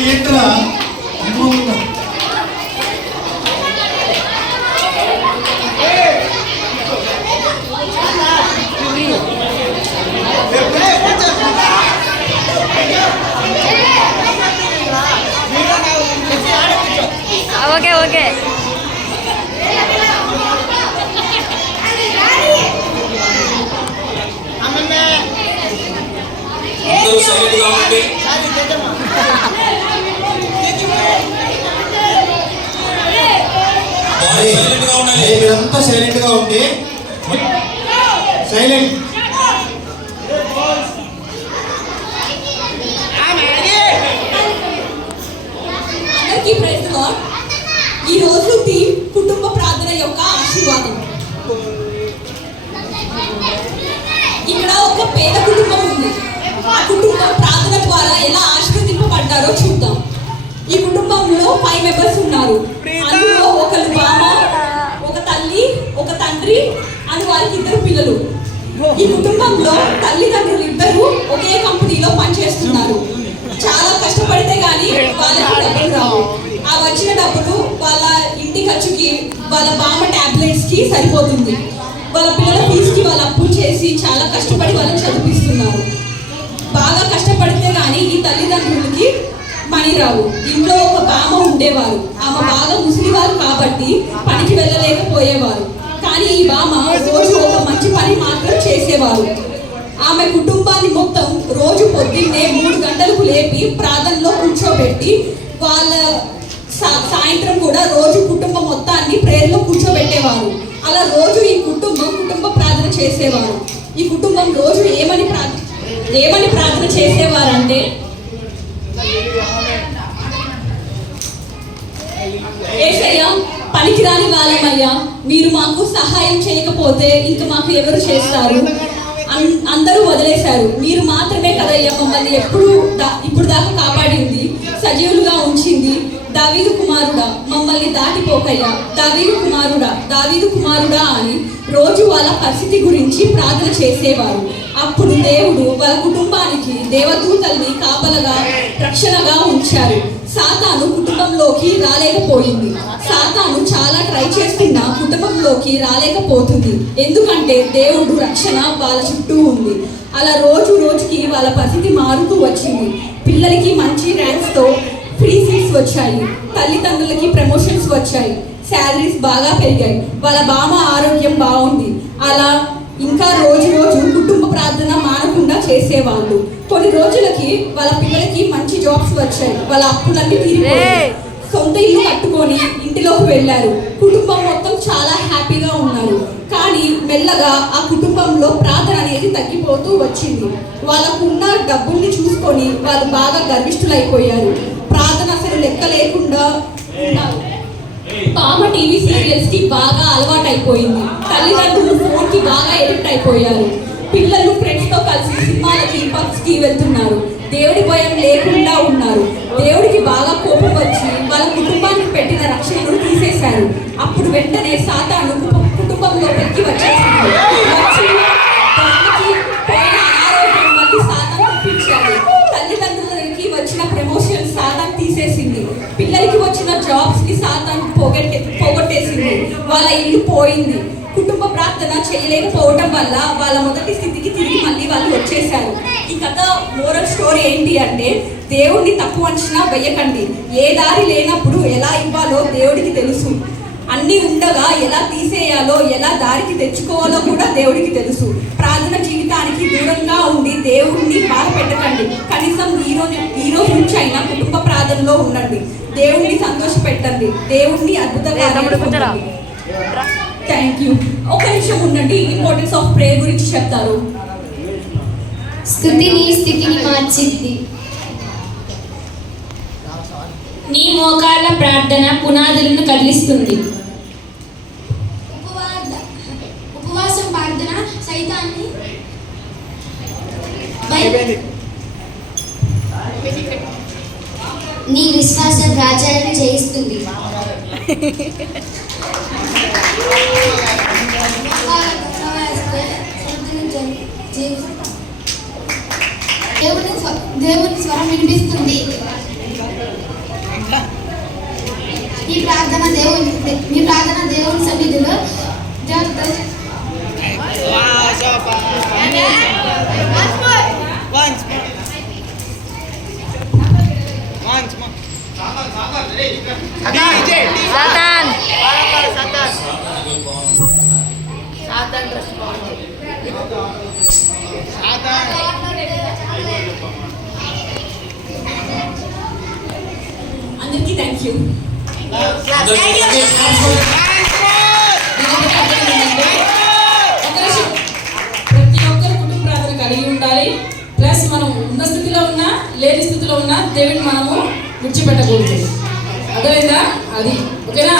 ఏంట్రా okay okay మీరంతా silent గా ఉండి సైలెంట్. అందరికీ ప్రైజ్ ది లార్డ్. ఈ రోజు థీమ్ కుటుంబ ప్రార్థన యొక్క ఆశీర్వాదం. ఇక్కడ ఒక పేద కుటుంబం ఉంది. ఆ కుటుంబం ప్రార్థన ద్వారా ఎలా ఆశీర్వదింపబడ్డారో చూద్దాం. ఈ కుటుంబంలో 5 మెంబర్స్ ఉన్నారు. అందులో ఒకరు బామ, ఒక తల్లి, ఒక తండ్రి అని వారికి 2 పిల్లలు. ఈ కుటుంబంలో తల్లిదండ్రులు ఇద్దరు ఒకే కంపెనీలో పనిచేస్తున్నారు. చాలా కష్టపడితే గానీ వాళ్ళకి డబ్బులు రావు. ఆ వచ్చిన డబ్బులు వాళ్ళ ఇంటి ఖర్చుకి, వాళ్ళ బామ టాబ్లెట్స్ కి సరిపోతుంది. వాళ్ళ పిల్లల ఫీజుకి వాళ్ళు అప్పులు చేసి చాలా కష్టపడి వాళ్ళని చదివిస్తున్నారు. బాగా కష్టపడితే గానీ ఈ తల్లిదండ్రులకి పని రావు. ఇంట్లో ఒక బామ ఉండేవారు. ఆమె బాగా ముసలివారు కాబట్టి పనికి వెళ్ళలేకపోయేవారు. కానీ ఈ బామ రోజు ఒక మంచి పని మాత్రం చేసేవారు. ఆమె కుటుంబాన్ని మొత్తం రోజు పొద్దున్నే 3 గంటలకు లేపి ప్రార్థనలో కూర్చోబెట్టి వాళ్ళ సాయంత్రం కూడా రోజు కుటుంబం మొత్తాన్ని ప్రేయర్లో కూర్చోబెట్టేవారు. అలా రోజు ఈ కుటుంబ ప్రార్థన చేసేవారు. ఈ కుటుంబం రోజు ఏమని ప్రార్థన చేసేవారంటే, యేసయ్యా, పనికిరాని వాళ్ళమయ్యా, మీరు మాకు సహాయం చేయకపోతే ఇంక మాకు ఎవరు చేస్తారు? అందరూ వదిలేశారు. మీరు మాత్రమే కదయ్యా మమ్మల్ని ఇప్పుడు దాకా కాపాడింది, సజీవులుగా ఉంచింది. దావీదు కుమారుడా, మమ్మల్ని దాటిపోకయ్యా, దావీదు కుమారుడా అని రోజు వాళ్ళ పరిస్థితి గురించి ప్రార్థన చేసేవారు. అప్పుడు దేవుడు వాళ్ళ కుటుంబానికి దేవదూతల్ని కాపలగా, రక్షణగా ఉంచారు. సాతాను కుటుంబంలోకి రాలేకపోయింది. సాతాను చాలా ట్రై చేస్తున్నా కుటుంబంలోకి రాలేకపోతుంది. ఎందుకంటే దేవుడు రక్షణ వాళ్ళ చుట్టూ ఉంది. అలా రోజుకి వాళ్ళ పరిస్థితి మారుతూ వచ్చింది. పిల్లలకి మంచి ర్యాంక్స్తో ఫ్రీ సీట్స్ వచ్చాయి. తల్లిదండ్రులకి ప్రమోషన్స్ వచ్చాయి. శాలరీస్ బాగా పెరిగాయి. వాళ్ళ బామ ఆరోగ్యం బాగుంది. అలా ఇంకా రోజు కుటుంబ ప్రార్థన మానకుండా చేసేవాళ్ళు. కొన్ని రోజులకి వాళ్ళ పిల్లలకి మంచి జాబ్స్ వచ్చాయి. వాళ్ళ అప్పులన్నీ తీరిపోయాయి. సొంత ఇల్లు కట్టుకొని ఇంటిలోకి వెళ్ళారు. కుటుంబం మొత్తం చాలా హ్యాపీగా ఉన్నారు. కానీ మెల్లగా ఆ కుటుంబంలో ప్రార్థన అనేది తగ్గిపోతూ వచ్చింది. వాళ్ళకున్న డబ్బుల్ని చూసుకొని వాళ్ళు బాగా గర్విష్ఠులైపోయారు. ప్రార్థన అసలు లెక్క లేకుండా ఉన్నారు. పామ టీవీ సీరియల్స్ కి బాగా అలవాటు అయిపోయింది. తల్లిదండ్రులు ఫోన్ కి బాగా ఎడిక్ట్ అయిపోయారు. పిల్లలు ఫ్రెండ్స్ తో కలిసి సినిమాలకి, పబ్స్ కి వెళ్తున్నారు. దేవుడి భయం లేకుండా ఉన్నారు. దేవుడికి బాగా కోపం వచ్చి వాళ్ళ కుటుంబానికి పెట్టిన రక్షణను తీసేశారు. అప్పుడు వెంటనే సాతాను కుటుంబంలో పెట్టి వచ్చేసింది. పోయిన అనారోగ్యం మళ్ళీ సాతాను తెప్పించాడు. తల్లిదండ్రులకి వచ్చిన ప్రమోషన్ సాతాను తీసేసింది. పిల్లలకి వచ్చిన జాబ్స్ ని సాతాను పోగొట్టేసింది. వాళ్ళ ఇల్లు పోయింది. కుటుంబ ప్రార్థన చేయలేకపోవడం వల్ల వాళ్ళ మొదటి స్థితికి తిరిగి మళ్ళీ వాళ్ళు వచ్చేసారు. ఈ కథ మోరల్ స్టోరీ ఏంటి అంటే, దేవుడిని తక్కువ అంచనా వేయకండి. ఏ దారి లేనప్పుడు ఎలా ఇవ్వాలో దేవుడికి తెలుసు. అన్ని ఉండగా ఎలా తీసేయాలో, ఎలా దారికి తెచ్చుకోవాలో కూడా దేవుడికి తెలుసు. ప్రార్థన జీవితానికి దూరంగా ఉండి దేవుడిని బాధ పెట్టకండి. కనీసం ఈ రోజు నుంచి అయినా కుటుంబ ప్రార్థనలో ఉండండి. దేవుడిని సంతోష పెట్టండి. దేవుడిని అద్భుతంగా. Thank you. ఒక నిమిషం ఉండండి. ఇంపార్టెన్స్ ఆఫ్ ప్రేయర్ గురించి చెప్తారు. స్థితిని మార్చింది. నీ మోకాళ్ళ ప్రార్థన పునాదులను కదిలిస్తుంది. ఉపవాసం ప్రార్థన సైతాన్ని నీ విశ్వాసం రాజ్యాలను జయిస్తుంది. దేవుని స్వరం వినిపిస్తుంది. మీ ప్రార్థన దేవుని సన్నిధిలో సాతాన్ అందరికీ థ్యాంక్ యూ. ప్రతి ఒక్కరు కుటుంబ ప్రార్థన కలిగి ఉండాలి. ప్లస్ మనం ఉన్న స్థితిలో ఉన్నా లేని స్థితిలో ఉన్నా దేవుడిని మనము విడిచిపెట్టకూడదు. అర్థమైందా? అది ఓకేనా?